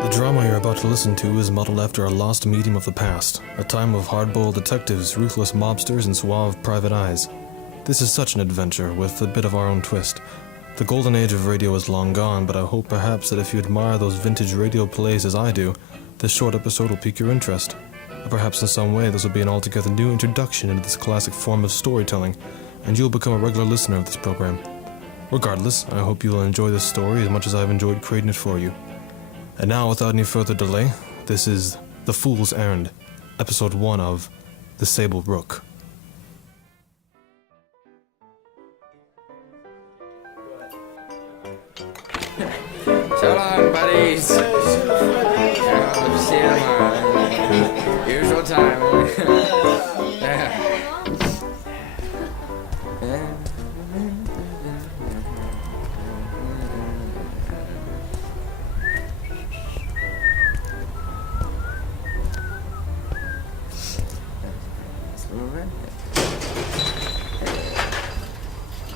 The drama you're about to listen to is modeled after a lost medium of the past, a time of hard-boiled detectives, ruthless mobsters, and suave private eyes. This is such an adventure, with a bit of our own twist. The golden age of radio is long gone, but I hope perhaps that if you admire those vintage radio plays as I do, this short episode will pique your interest. Or perhaps in some way this will be an altogether new introduction into this classic form of storytelling, and you'll become a regular listener of this program. Regardless, I hope you will enjoy this story as much as I've enjoyed creating it for you. And now, without any further delay, this is The Fool's Errand, Episode 1 of The Sable Rook. So long, buddies. See you tomorrow. Usual time.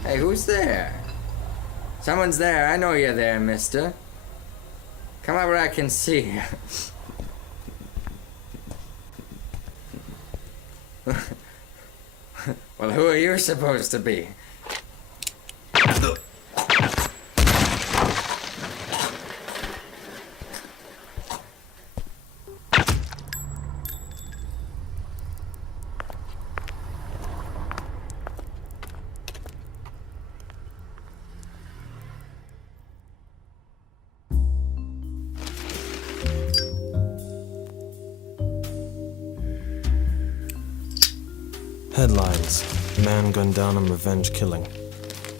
Hey, who's there? Someone's there. I know you're there, mister. Come out where I can see you. Well, who are you supposed to be? Headlines: Man gunned down on revenge killing.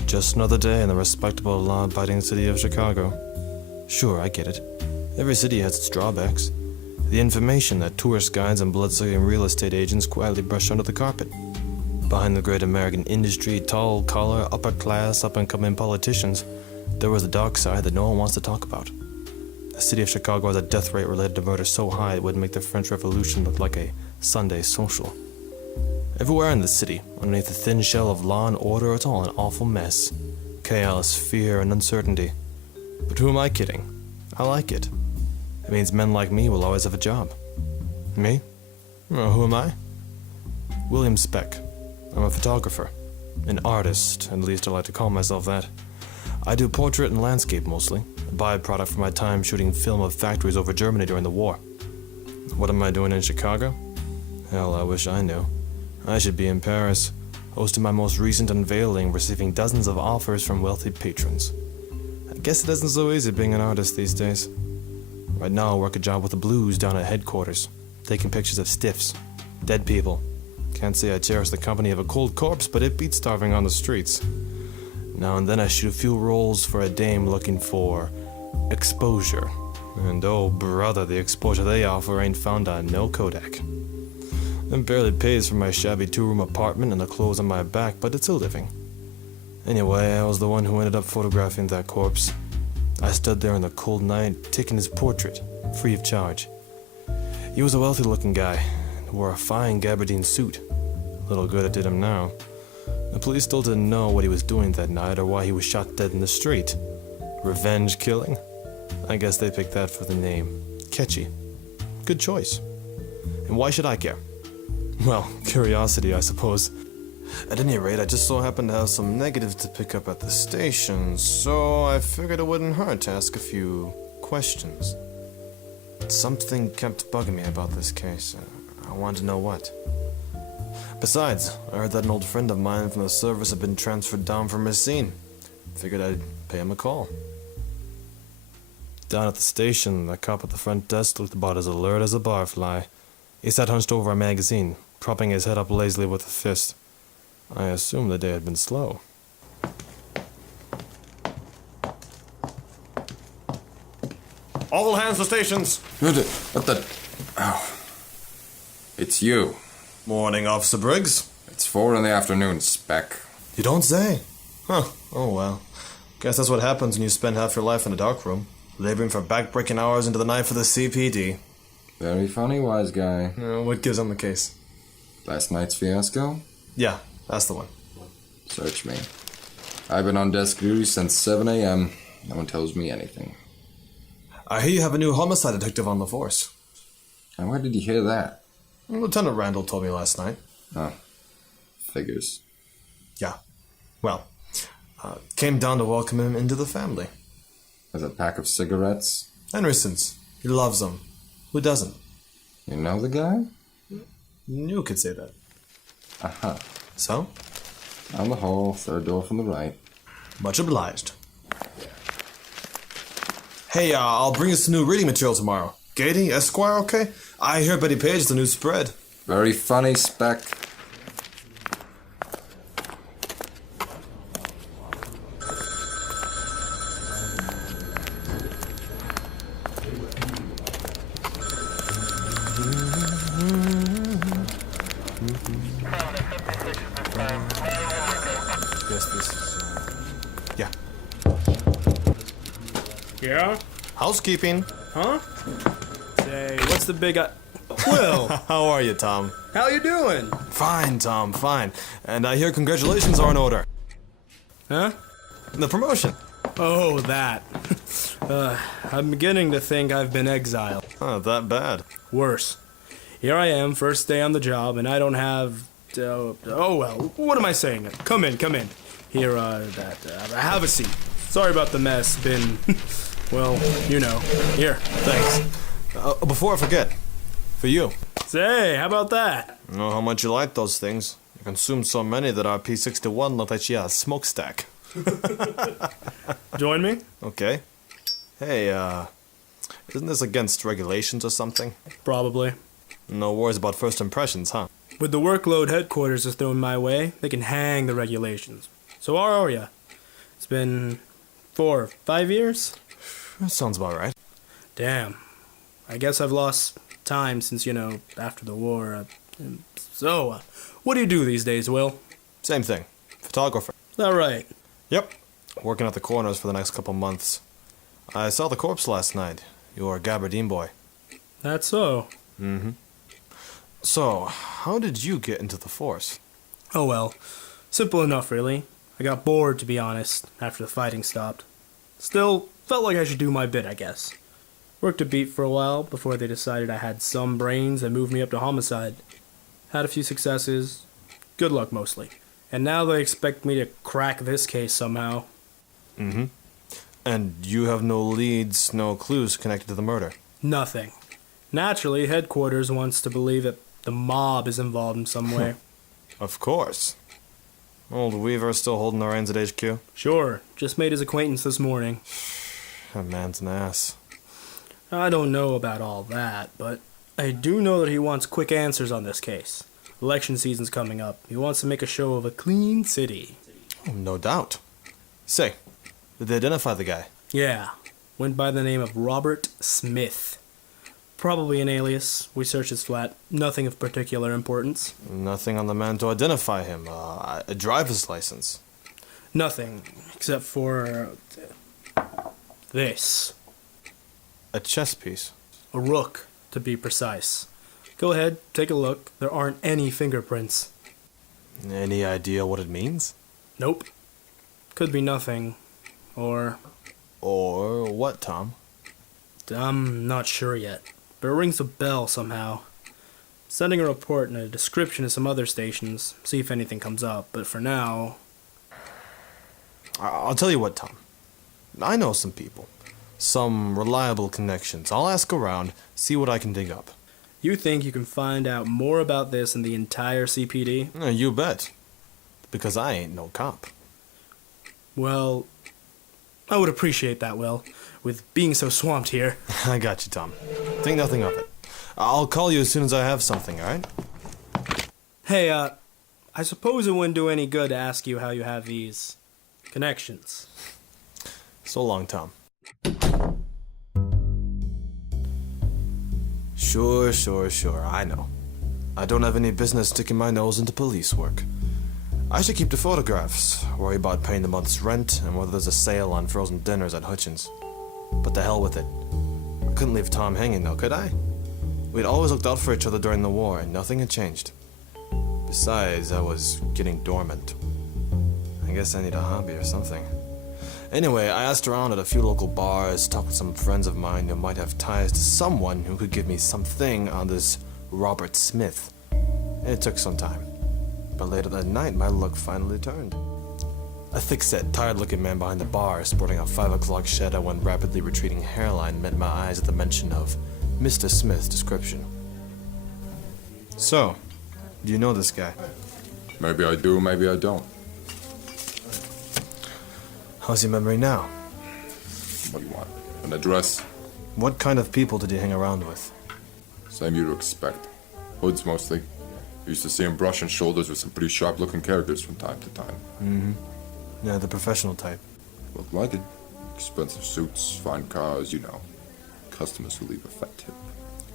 Just another day in the respectable, law-abiding city of Chicago. Sure, I get it. Every city has its drawbacks. The information that tourist guides and blood-sucking real estate agents quietly brush under the carpet. Behind the great American industry, tall-collar, upper-class, up-and-coming politicians, there was a dark side that no one wants to talk about. The city of Chicago has a death rate related to murder so high it would make the French Revolution look like a Sunday social. Everywhere in the city, underneath the thin shell of law and order, it's all an awful mess. Chaos, fear, and uncertainty. But who am I kidding? I like it. It means men like me will always have a job. Me? Well, who am I? William Speck. I'm a photographer. An artist, at least I like to call myself that. I do portrait and landscape mostly, a byproduct from my time shooting film of factories over Germany during the war. What am I doing in Chicago? Hell, I wish I knew. I should be in Paris, hosting my most recent unveiling, receiving dozens of offers from wealthy patrons. I guess it isn't so easy being an artist these days. Right now I work a job with the Blues down at headquarters, taking pictures of stiffs, dead people. Can't say I cherish the company of a cold corpse, but it beats starving on the streets. Now and then I shoot a few rolls for a dame looking for exposure. And oh brother, the exposure they offer ain't found on no Kodak. It barely pays for my shabby 2-room apartment and the clothes on my back, but it's a living. Anyway, I was the one who ended up photographing that corpse. I stood there in the cold night, taking his portrait, free of charge. He was a wealthy-looking guy, and wore a fine gabardine suit. Little good it did him now. The police still didn't know what he was doing that night or why he was shot dead in the street. Revenge killing? I guess they picked that for the name. Catchy. Good choice. And why should I care? Well, curiosity, I suppose. At any rate, I just so happened to have some negatives to pick up at the station, so I figured it wouldn't hurt to ask a few questions. Something kept bugging me about this case. I wanted to know what. Besides, I heard that an old friend of mine from the service had been transferred down from his scene. Figured I'd pay him a call. Down at the station, the cop at the front desk looked about as alert as a barfly. He sat hunched over a magazine, propping his head up lazily with a fist. I assumed the day had been slow. All hands to stations! What the... Oh. It's you. Morning, Officer Briggs. It's 4 in the afternoon, Speck. You don't say? Huh. Oh well. Guess that's what happens when you spend half your life in a dark room, laboring for back-breaking hours into the night for the CPD. Very funny, wise guy. What gives on the case? Last night's fiasco? Yeah, that's the one. Search me. I've been on desk duty since 7 a.m. No one tells me anything. I hear you have a new homicide detective on the force. And where did you hear that? Lieutenant Randall told me last night. Oh, figures. Yeah. Well, came down to welcome him into the family. With a pack of cigarettes? Henderson's. He loves them. Who doesn't? You know the guy? You could say that. Uh-huh. So? On the hall, third door from the right. Much obliged. Hey, I'll bring you some new reading material tomorrow. Gady, Esquire, okay? I hear Betty Page is the new spread. Very funny, Speck. Yes, this is... yeah. Yeah? Housekeeping. Huh? Say, what's the big... Will, How are you, Tom? how you doing? Fine, Tom, fine. And I hear congratulations are in order. Huh? The promotion. Oh, that. I'm beginning to think I've been exiled. Oh, that bad. Worse. Here I am, first day on the job, and I don't have... oh, well, what am I saying? Come in. Here, have a seat. Sorry about the mess. Been, well, you know. Here. Thanks. Before I forget, for you. Say, how about that? I know how much you like those things. You consume so many that our P61 looked like she had a smokestack. Join me? Okay. Hey, isn't this against regulations or something? Probably. No worries about first impressions, huh? With the workload headquarters is thrown my way, they can hang the regulations. So how are ya? It's been 4 or 5 years? That sounds about right. Damn. I guess I've lost time since, after the war. So, what do you do these days, Will? Same thing. Photographer. Is that right? Yep. Working at the corners for the next couple months. I saw the corpse last night. Your Gabardine boy. That's so. Mm-hmm. So, how did you get into the force? Oh well. Simple enough, really. I got bored, to be honest, after the fighting stopped. Still, felt like I should do my bit, I guess. Worked a beat for a while before they decided I had some brains and moved me up to homicide. Had a few successes. Good luck, mostly. And now they expect me to crack this case somehow. Mm-hmm. And you have no leads, no clues connected to the murder? Nothing. Naturally, headquarters wants to believe that the mob is involved in some way. Of course. Old Weaver still holding the reins at HQ? Sure, just made his acquaintance this morning. That man's an ass. I don't know about all that, but I do know that he wants quick answers on this case. Election season's coming up. He wants to make a show of a clean city. Oh, no doubt. Say, did they identify the guy? Yeah, went by the name of Robert Smith. Probably an alias. We searched his flat. Nothing of particular importance. Nothing on the man to identify him. A driver's license. Nothing, except for... this. A chess piece. A rook, to be precise. Go ahead, take a look. There aren't any fingerprints. Any idea what it means? Nope. Could be nothing. Or... Or what, Tom? I'm not sure yet, but it rings a bell somehow. Sending a report and a description to some other stations, see if anything comes up, but for now... I'll tell you what, Tom. I know some people. Some reliable connections. I'll ask around, see what I can dig up. You think you can find out more about this than the entire CPD? You bet. Because I ain't no cop. Well, I would appreciate that, Will, with being so swamped here. I got you, Tom. Think nothing of it. I'll call you as soon as I have something, alright? Hey, I suppose it wouldn't do any good to ask you how you have these connections. So long, Tom. Sure, I know. I don't have any business sticking my nose into police work. I should keep the photographs, worry about paying the month's rent, and whether there's a sale on frozen dinners at Hutchins. But the hell with it. I couldn't leave Tom hanging though, could I? We'd always looked out for each other during the war, and nothing had changed. Besides, I was getting dormant. I guess I need a hobby or something. Anyway, I asked around at a few local bars, talked with some friends of mine who might have ties to someone who could give me something on this Robert Smith. And it took some time. But later that night, my luck finally turned. A thick-set, tired-looking man behind the bar, sporting a 5 o'clock shadow and rapidly retreating hairline, met my eyes at the mention of Mr. Smith's description. So, do you know this guy? Maybe I do, maybe I don't. How's your memory now? What do you want? An address? What kind of people did you hang around with? Same you'd expect. Hoods mostly. Used to see him brushing shoulders with some pretty sharp-looking characters from time to time. Mm-hmm. Yeah, the professional type. Looked like it. Expensive suits, fine cars, you know. Customers who leave a fat tip.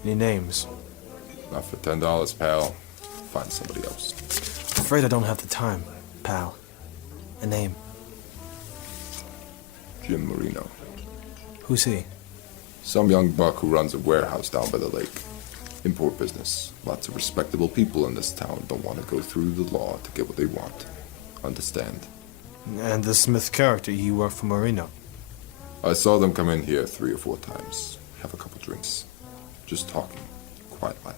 Any names? Not for $10, pal. Find somebody else. Afraid I don't have the time, pal. A name. Jim Marino. Who's he? Some young buck who runs a warehouse down by the lake. Import business. Lots of respectable people in this town don't want to go through the law to get what they want. Understand? And the Smith character, he worked for Marino. I saw them come in here 3 or 4 times. Have a couple drinks. Just talking. Quiet like.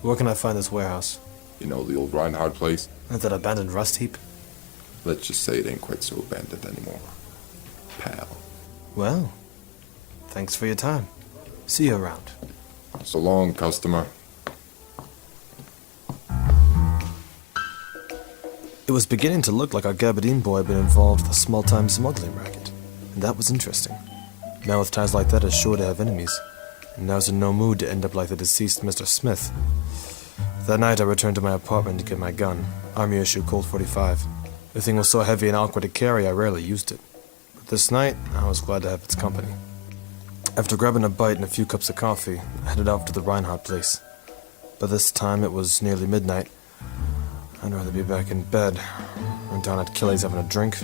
Where can I find this warehouse? You know the old Reinhardt place? That abandoned rust heap? Let's just say it ain't quite so abandoned anymore. Pal. Well, thanks for your time. See you around. So long, customer. It was beginning to look like our Gabardine boy had been involved with a small-time smuggling racket, and that was interesting. A man with ties like that is sure to have enemies, and I was in no mood to end up like the deceased Mr. Smith. That night I returned to my apartment to get my gun, Army-issue Colt 45. The thing was so heavy and awkward to carry I rarely used it. But this night, I was glad to have its company. After grabbing a bite and a few cups of coffee, I headed off to the Reinhardt place. By this time it was nearly midnight. I'd rather be back in bed, or down at Kelly's having a drink.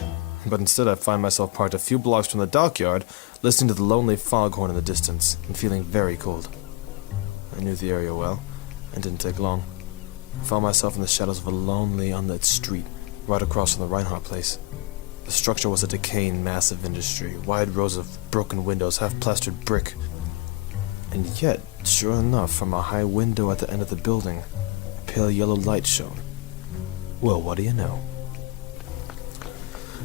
But instead I find myself parked a few blocks from the dockyard, listening to the lonely foghorn in the distance, and feeling very cold. I knew the area well, and didn't take long. I found myself in the shadows of a lonely, unlit street, right across from the Reinhardt place. The structure was a decaying mass of industry, wide rows of broken windows, half-plastered brick. And yet, sure enough, from a high window at the end of the building, a pale yellow light shone. Well, what do you know?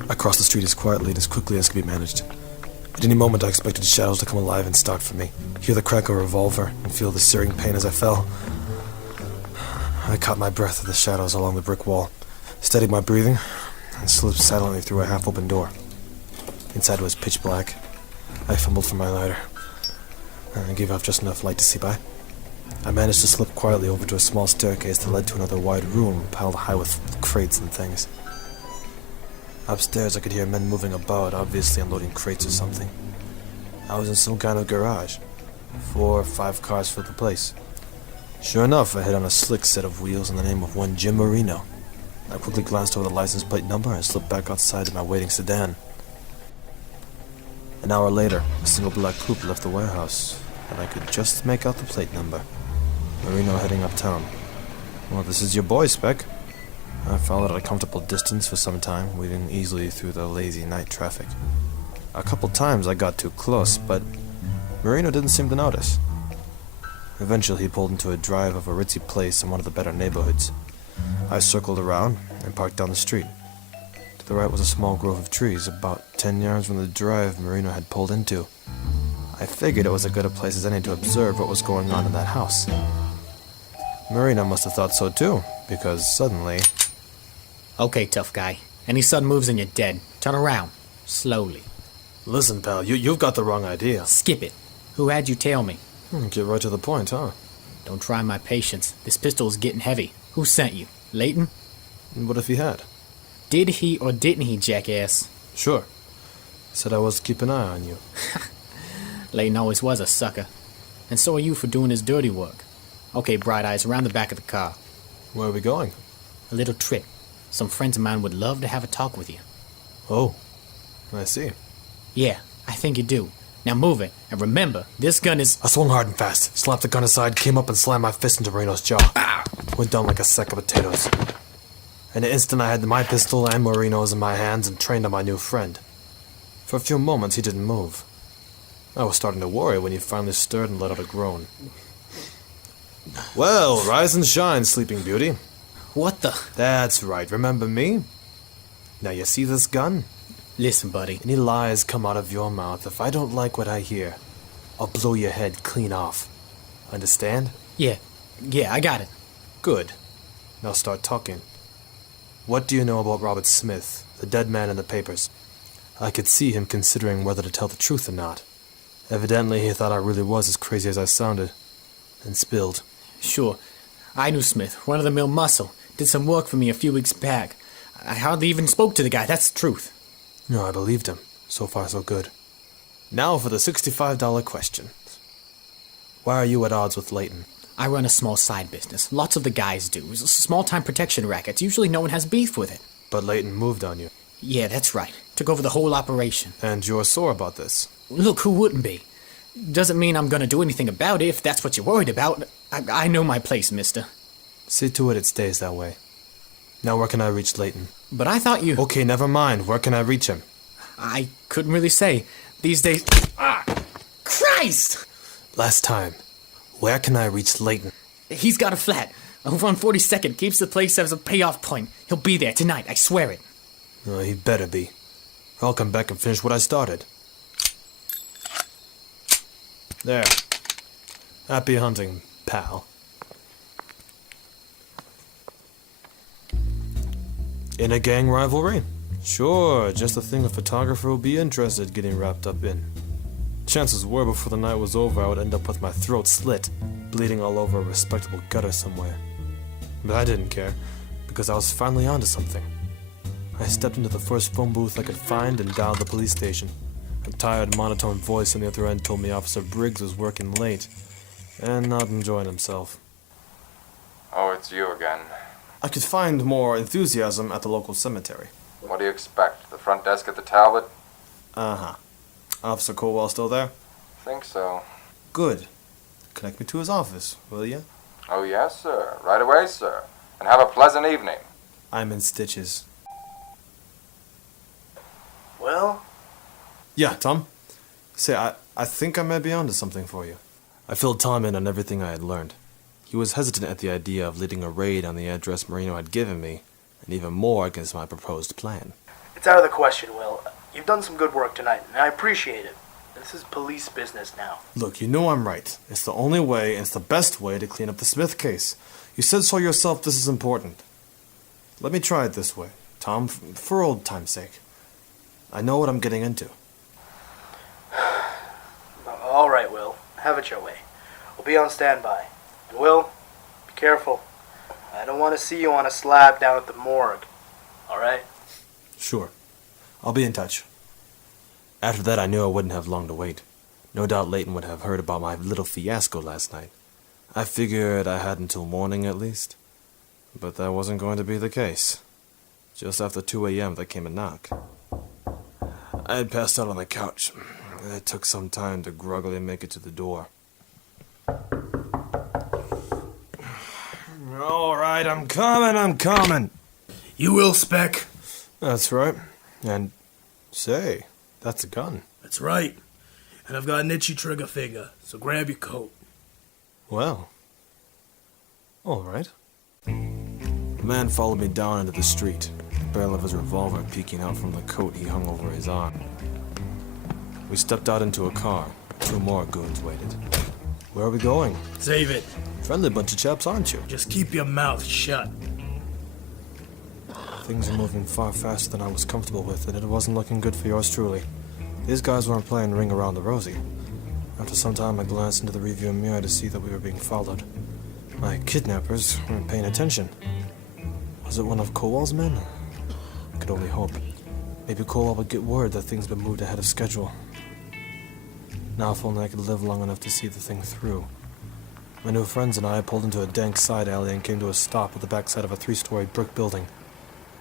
I crossed the street as quietly and as quickly as could be managed. At any moment I expected shadows to come alive and start for me, hear the crack of a revolver, and feel the searing pain as I fell. I caught my breath at the shadows along the brick wall, steadied my breathing, and slipped silently through a half-open door. Inside was pitch black. I fumbled for my lighter, and gave off just enough light to see by. I managed to slip quietly over to a small staircase that led to another wide room piled high with crates and things. Upstairs I could hear men moving about, obviously unloading crates or something. I was in some kind of garage. 4 or 5 cars filled the place. Sure enough, I hit on a slick set of wheels in the name of one Jim Marino. I quickly glanced over the license plate number and slipped back outside to my waiting sedan. An hour later, a single black coupe left the warehouse, and I could just make out the plate number. Marino heading uptown. Well, this is your boy, Speck. I followed at a comfortable distance for some time, weaving easily through the lazy night traffic. A couple times I got too close, but Marino didn't seem to notice. Eventually he pulled into a drive of a ritzy place in one of the better neighborhoods. I circled around and parked down the street. To the right was a small grove of trees, about 10 yards from the drive Marino had pulled into. I figured it was as good a place as any to observe what was going on in that house. Marino must have thought so too, because suddenly... Okay, tough guy. Any sudden moves and you're dead. Turn around. Slowly. Listen, pal, you've got the wrong idea. Skip it. Who had you tail me? Get right to the point, huh? Don't try my patience. This pistol is getting heavy. Who sent you? Leighton? What if he had? Did he or didn't he, jackass? Sure. Said I was to keep an eye on you. Leighton always was a sucker. And so are you for doing his dirty work. Okay, Bright Eyes, around the back of the car. Where are we going? A little trip. Some friends of mine would love to have a talk with you. Oh, I see. Yeah, I think you do. Now move it, and remember, this gun is... I swung hard and fast, slapped the gun aside, came up and slammed my fist into Marino's jaw. Went down like a sack of potatoes. In an instant, I had my pistol and Marino's in my hands and trained on my new friend. For a few moments, he didn't move. I was starting to worry when he finally stirred and let out a groan. Well, rise and shine, Sleeping Beauty. What the... That's right, remember me? Now you see this gun? Listen, buddy. Any lies come out of your mouth, if I don't like what I hear, I'll blow your head clean off. Understand? Yeah, I got it. Good. Now start talking. What do you know about Robert Smith, the dead man in the papers? I could see him considering whether to tell the truth or not. Evidently, he thought I really was as crazy as I sounded. And spilled. Sure. I knew Smith, run-of-the-mill muscle. Did some work for me a few weeks back. I hardly even spoke to the guy, that's the truth. No, I believed him. So far, so good. Now for the $65 question. Why are you at odds with Layton? I run a small side business. Lots of the guys do. It's a small-time protection racket. Usually no one has beef with it. But Layton moved on you. Yeah, that's right. Took over the whole operation. And you're sore about this. Look, who wouldn't be? Doesn't mean I'm gonna do anything about it if that's what you're worried about. I know my place, mister. See to it stays that way. Now where can I reach Layton? But I thought you... Okay, never mind. Where can I reach him? I couldn't really say. These days... Ah! Christ! Last time. Where can I reach Layton? He's got a flat. Over on 42nd. Keeps the place as a payoff point. He'll be there tonight, I swear it. Oh, he better be. I'll come back and finish what I started. There. Happy hunting, pal. In a gang rivalry? Sure, just the thing a photographer would be interested getting wrapped up in. Chances were before the night was over I would end up with my throat slit, bleeding all over a respectable gutter somewhere. But I didn't care, because I was finally onto something. I stepped into the first phone booth I could find and dialed the police station. A tired, monotone voice on the other end told me Officer Briggs was working late, and not enjoying himself. Oh, it's you again. I could find more enthusiasm at the local cemetery. What do you expect? The front desk at the Talbot? Uh-huh. Officer Colwell still there? Think so. Good. Connect me to his office, will you? Oh, yes, sir. Right away, sir. And have a pleasant evening. I'm in stitches. Well? Yeah, Tom? Say, I think I may be onto something for you. I filled Tom in on everything I had learned. He was hesitant at the idea of leading a raid on the address Marino had given me, and even more against my proposed plan. It's out of the question, Will. You've done some good work tonight, and I appreciate it. This is police business now. Look, you know I'm right. It's the only way, and it's the best way to clean up the Smith case. You said so yourself this is important. Let me try it this way, Tom, for old time's sake. I know what I'm getting into. All right, Will. Have it your way. We'll be on standby. And Will, be careful. I don't want to see you on a slab down at the morgue. All right? Sure. I'll be in touch. After that, I knew I wouldn't have long to wait. No doubt Layton would have heard about my little fiasco last night. I figured I had until morning at least. But that wasn't going to be the case. Just after 2 a.m. there came a knock. I had passed out on the couch. It took some time to groggily make it to the door. All right, I'm coming. You will, Speck. That's right. And, say, that's a gun. That's right. And I've got an itchy trigger finger, so grab your coat. Well, all right. The man followed me down into the street, the barrel of his revolver peeking out from the coat he hung over his arm. We stepped out into a car. 2 more goons waited. Where are we going? Save it. Friendly bunch of chaps, aren't you? Just keep your mouth shut. Things are moving far faster than I was comfortable with, and it wasn't looking good for yours truly. These guys weren't playing ring around the rosy. After some time, I glanced into the rearview mirror to see that we were being followed. My kidnappers weren't paying attention. Was it one of Colwell's men? I could only hope. Maybe Colwell would get word that things had been moved ahead of schedule. Now if only I could live long enough to see the thing through. My new friends and I pulled into a dank side alley and came to a stop at the backside of a 3-story brick building.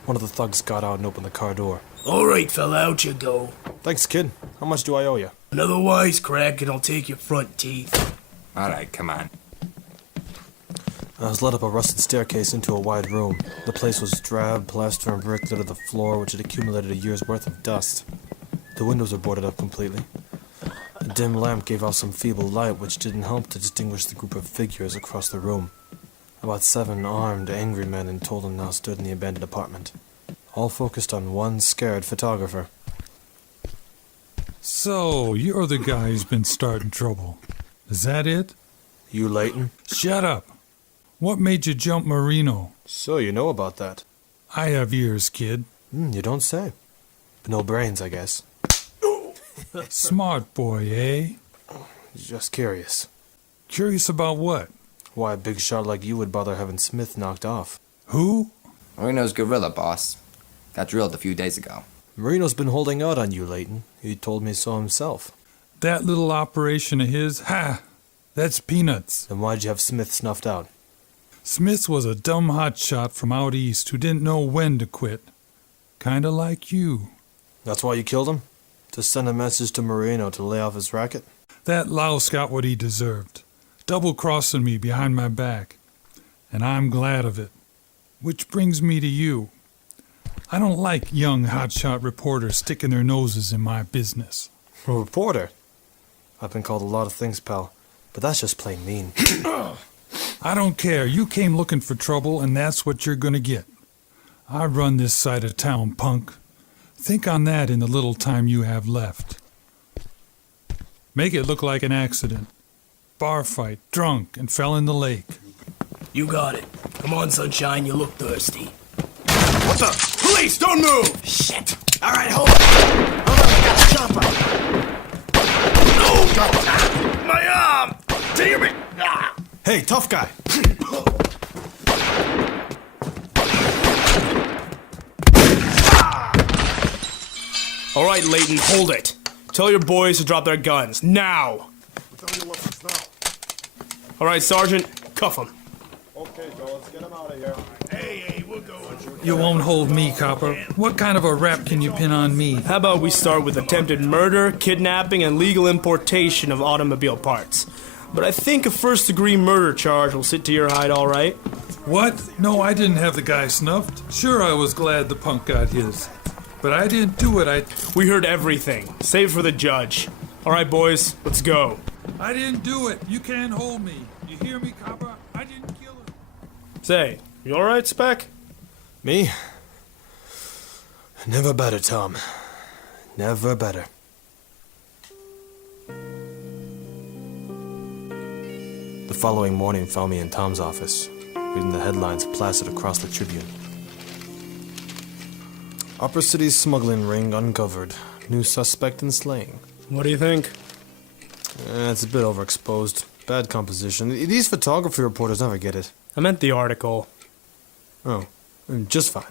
One of the thugs got out and opened the car door. All right, fella, out you go. Thanks, kid. How much do I owe you? Another wisecrack and I'll take your front teeth. Alright, come on. I was led up a rusted staircase into a wide room. The place was drab, plaster and brick littered the floor, which had accumulated a year's worth of dust. The windows were boarded up completely. A dim lamp gave off some feeble light, which didn't help to distinguish the group of figures across the room. About 7 armed, angry men in total now stood in the abandoned apartment, all focused on one scared photographer. So, you're the guy who's been starting trouble. Is that it? You Leighton? Shut up. What made you jump Marino? So you know about that. I have ears, kid. You don't say. But no brains, I guess. Smart boy, eh? Just curious. Curious about what? Why a big shot like you would bother having Smith knocked off. Who? Marino's gorilla, boss. Got drilled a few days ago. Marino's been holding out on you, Leighton. He told me so himself. That little operation of his? Ha! That's peanuts. Then why'd you have Smith snuffed out? Smith was a dumb hotshot from out east who didn't know when to quit. Kinda like you. That's why you killed him? To send a message to Marino to lay off his racket? That louse got what he deserved. Double-crossing me behind my back. And I'm glad of it. Which brings me to you. I don't like young hotshot reporters sticking their noses in my business. A reporter? I've been called a lot of things, pal. But that's just plain mean. I don't care. You came looking for trouble, and that's what you're gonna get. I run this side of town, punk. Think on that in the little time you have left. Make it look like an accident. Bar fight, drunk, and fell in the lake. You got it. Come on, sunshine, you look thirsty. What the? Police, don't move! Shit! Alright, hold on. Hold on, I got a chopper. No! God. My arm! Damn it! Ah. Hey, tough guy! Alright, Leighton, hold it. Tell your boys to drop their guns, now! Alright, Sergeant, cuff them. Okay, Joe, let's get him out of here. Hey, we'll go. You won't hold me, copper. What kind of a rap can you pin on me? How about we start with attempted murder, kidnapping, and legal importation of automobile parts? But I think a first-degree murder charge will sit to your hide all right. What? No, I didn't have the guy snuffed. Sure, I was glad the punk got his. But I didn't do it, We heard everything, save for the judge. Alright, boys, let's go. I didn't do it. You can't hold me. You hear me, copper? I didn't kill him. Say, you alright, Speck? Me? Never better, Tom. Never better. The following morning found me in Tom's office, reading the headlines plastered across the Tribune. Upper City smuggling ring uncovered. New suspect in slaying. What do you think? It's a bit overexposed. Bad composition. These photography reporters never get it. I meant the article. Oh, just fine.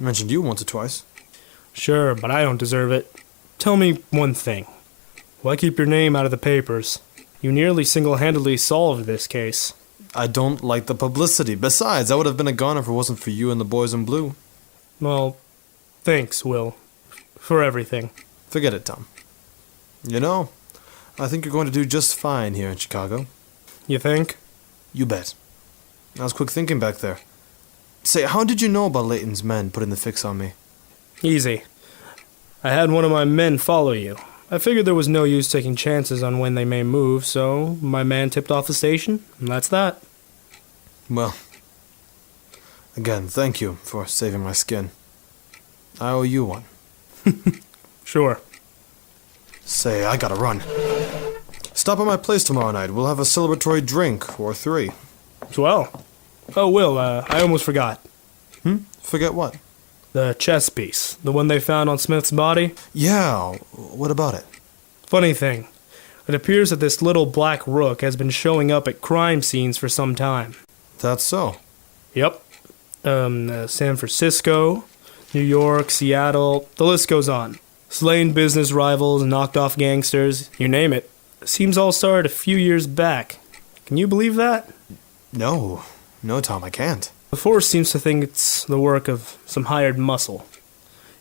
I mentioned you once or twice. Sure, but I don't deserve it. Tell me one thing. Why keep your name out of the papers? You nearly single-handedly solved this case. I don't like the publicity. Besides, I would have been a goner if it wasn't for you and the boys in blue. Well, thanks, Will. For everything. Forget it, Tom. You know, I think you're going to do just fine here in Chicago. You think? You bet. I was quick thinking back there. Say, how did you know about Leighton's men putting the fix on me? Easy. I had one of my men follow you. I figured there was no use taking chances on when they may move, so my man tipped off the station, and that's that. Well, again, thank you for saving my skin. I owe you one. Sure. Say, I gotta run. Stop at my place tomorrow night. We'll have a celebratory drink, or 3. Swell. Oh, Will, I almost forgot. Forget what? The chess piece. The one they found on Smith's body. Yeah, what about it? Funny thing. It appears that this little black rook has been showing up at crime scenes for some time. That's so. Yep. San Francisco, New York, Seattle, the list goes on. Slain business rivals, knocked off gangsters, you name it. Seems all started a few years back. Can you believe that? No, Tom, I can't. The force seems to think it's the work of some hired muscle.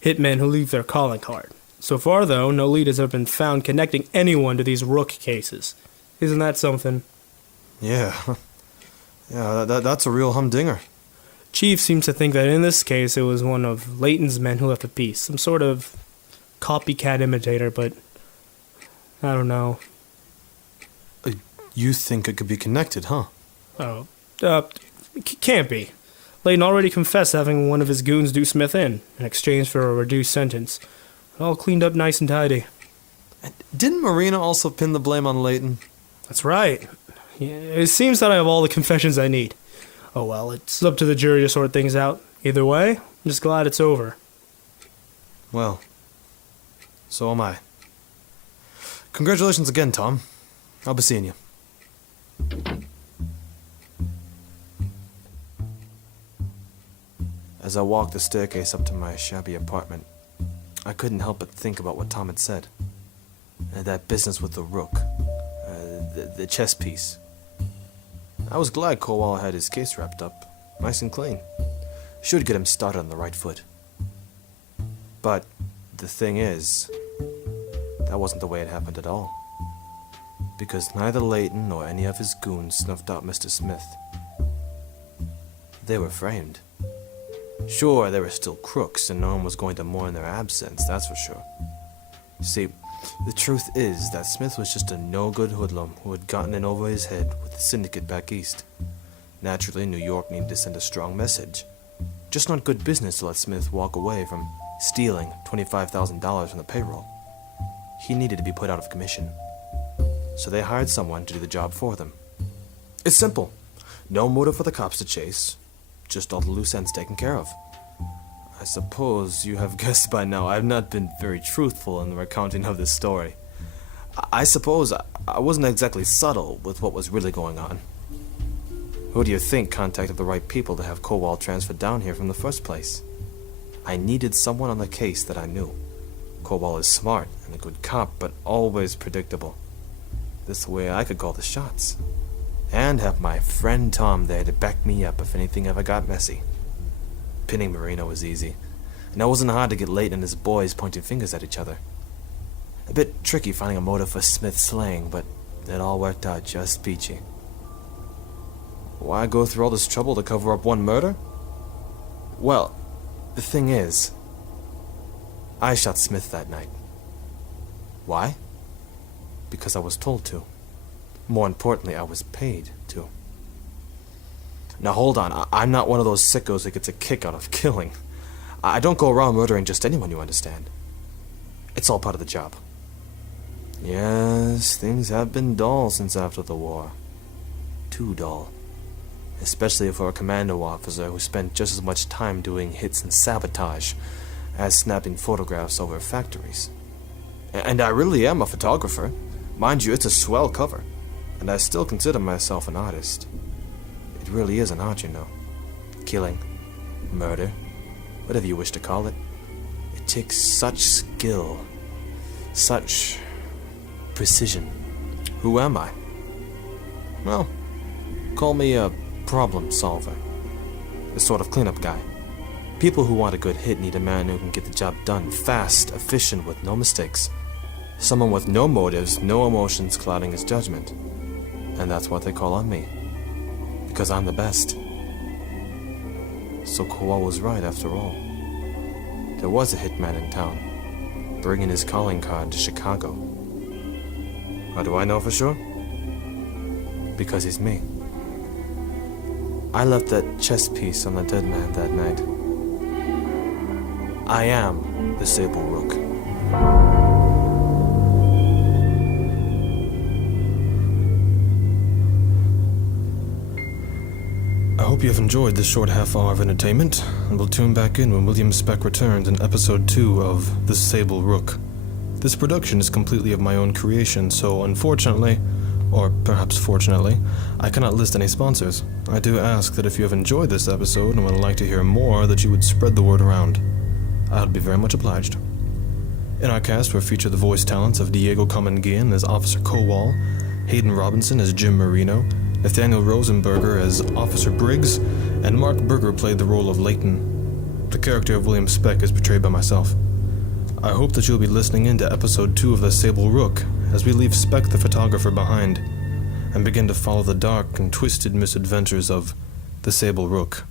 Hitmen who leave their calling card. So far, though, no lead has ever been found connecting anyone to these Rook cases. Isn't that something? Yeah. Yeah, that's a real humdinger. Chief seems to think that in this case it was one of Layton's men who left the piece. Some sort of copycat imitator, but I don't know. You think it could be connected, huh? Oh, can't be. Layton already confessed having one of his goons do Smith in exchange for a reduced sentence. All cleaned up nice and tidy. And didn't Marina also pin the blame on Layton? That's right. Yeah, it seems that I have all the confessions I need. Oh well, it's up to the jury to sort things out. Either way, I'm just glad it's over. Well, so am I. Congratulations again, Tom. I'll be seeing you. As I walked the staircase up to my shabby apartment, I couldn't help but think about what Tom had said. That business with the Rook. The chess piece. I was glad Kowal had his case wrapped up, nice and clean. Should get him started on the right foot. But the thing is, that wasn't the way it happened at all. Because neither Layton nor any of his goons snuffed out Mr. Smith. They were framed. Sure, they were still crooks, and no one was going to mourn their absence, that's for sure. See, the truth is that Smith was just a no-good hoodlum who had gotten in over his head with the syndicate back east. Naturally, New York needed to send a strong message. Just not good business to let Smith walk away from stealing $25,000 from the payroll. He needed to be put out of commission. So they hired someone to do the job for them. It's simple. No motive for the cops to chase. Just all the loose ends taken care of. I suppose you have guessed by now I've not been very truthful in the recounting of this story. I suppose I wasn't exactly subtle with what was really going on. Who do you think contacted the right people to have Kowal transferred down here from the first place? I needed someone on the case that I knew. Kowal is smart and a good cop, but always predictable. This way I could call the shots. And have my friend Tom there to back me up if anything ever got messy. Pinning Marino was easy, and it wasn't hard to get Layton and his boys pointing fingers at each other. A bit tricky finding a motive for Smith's slaying, but it all worked out just peachy. Why go through all this trouble to cover up one murder? Well, the thing is, I shot Smith that night. Why? Because I was told to. More importantly, I was paid to. Now hold on, I'm not one of those sickos that gets a kick out of killing. I don't go around murdering just anyone, you understand. It's all part of the job. Yes, things have been dull since after the war. Too dull. Especially for a commando officer who spent just as much time doing hits and sabotage as snapping photographs over factories. And I really am a photographer. Mind you, it's a swell cover. And I still consider myself an artist. It really is an art, you know. Killing, murder, whatever you wish to call it. It takes such skill, such precision. Who am I? Well, call me a problem solver. A sort of cleanup guy. People who want a good hit need a man who can get the job done fast, efficient, with no mistakes. Someone with no motives, no emotions clouding his judgment. And that's what they call on me. Because I'm the best. So Kowal was right after all. There was a hitman in town, bringing his calling card to Chicago. How do I know for sure? Because he's me. I left that chess piece on the dead man that night. I am the Sable Rook. I hope you have enjoyed this short half hour of entertainment, and will tune back in when William Speck returns in episode 2 of The Sable Rook. This production is completely of my own creation, so unfortunately, or perhaps fortunately, I cannot list any sponsors. I do ask that if you have enjoyed this episode and would like to hear more, that you would spread the word around. I would be very much obliged. In our cast, we'll feature the voice talents of Diego Comanguin as Officer Kowal, Hayden Robinson as Jim Marino, Nathaniel Rosenberger as Officer Briggs, and Mark Berger played the role of Layton. The character of William Speck is portrayed by myself. I hope that you'll be listening in to episode 2 of the Sable Rook as we leave Speck the photographer behind and begin to follow the dark and twisted misadventures of the Sable Rook.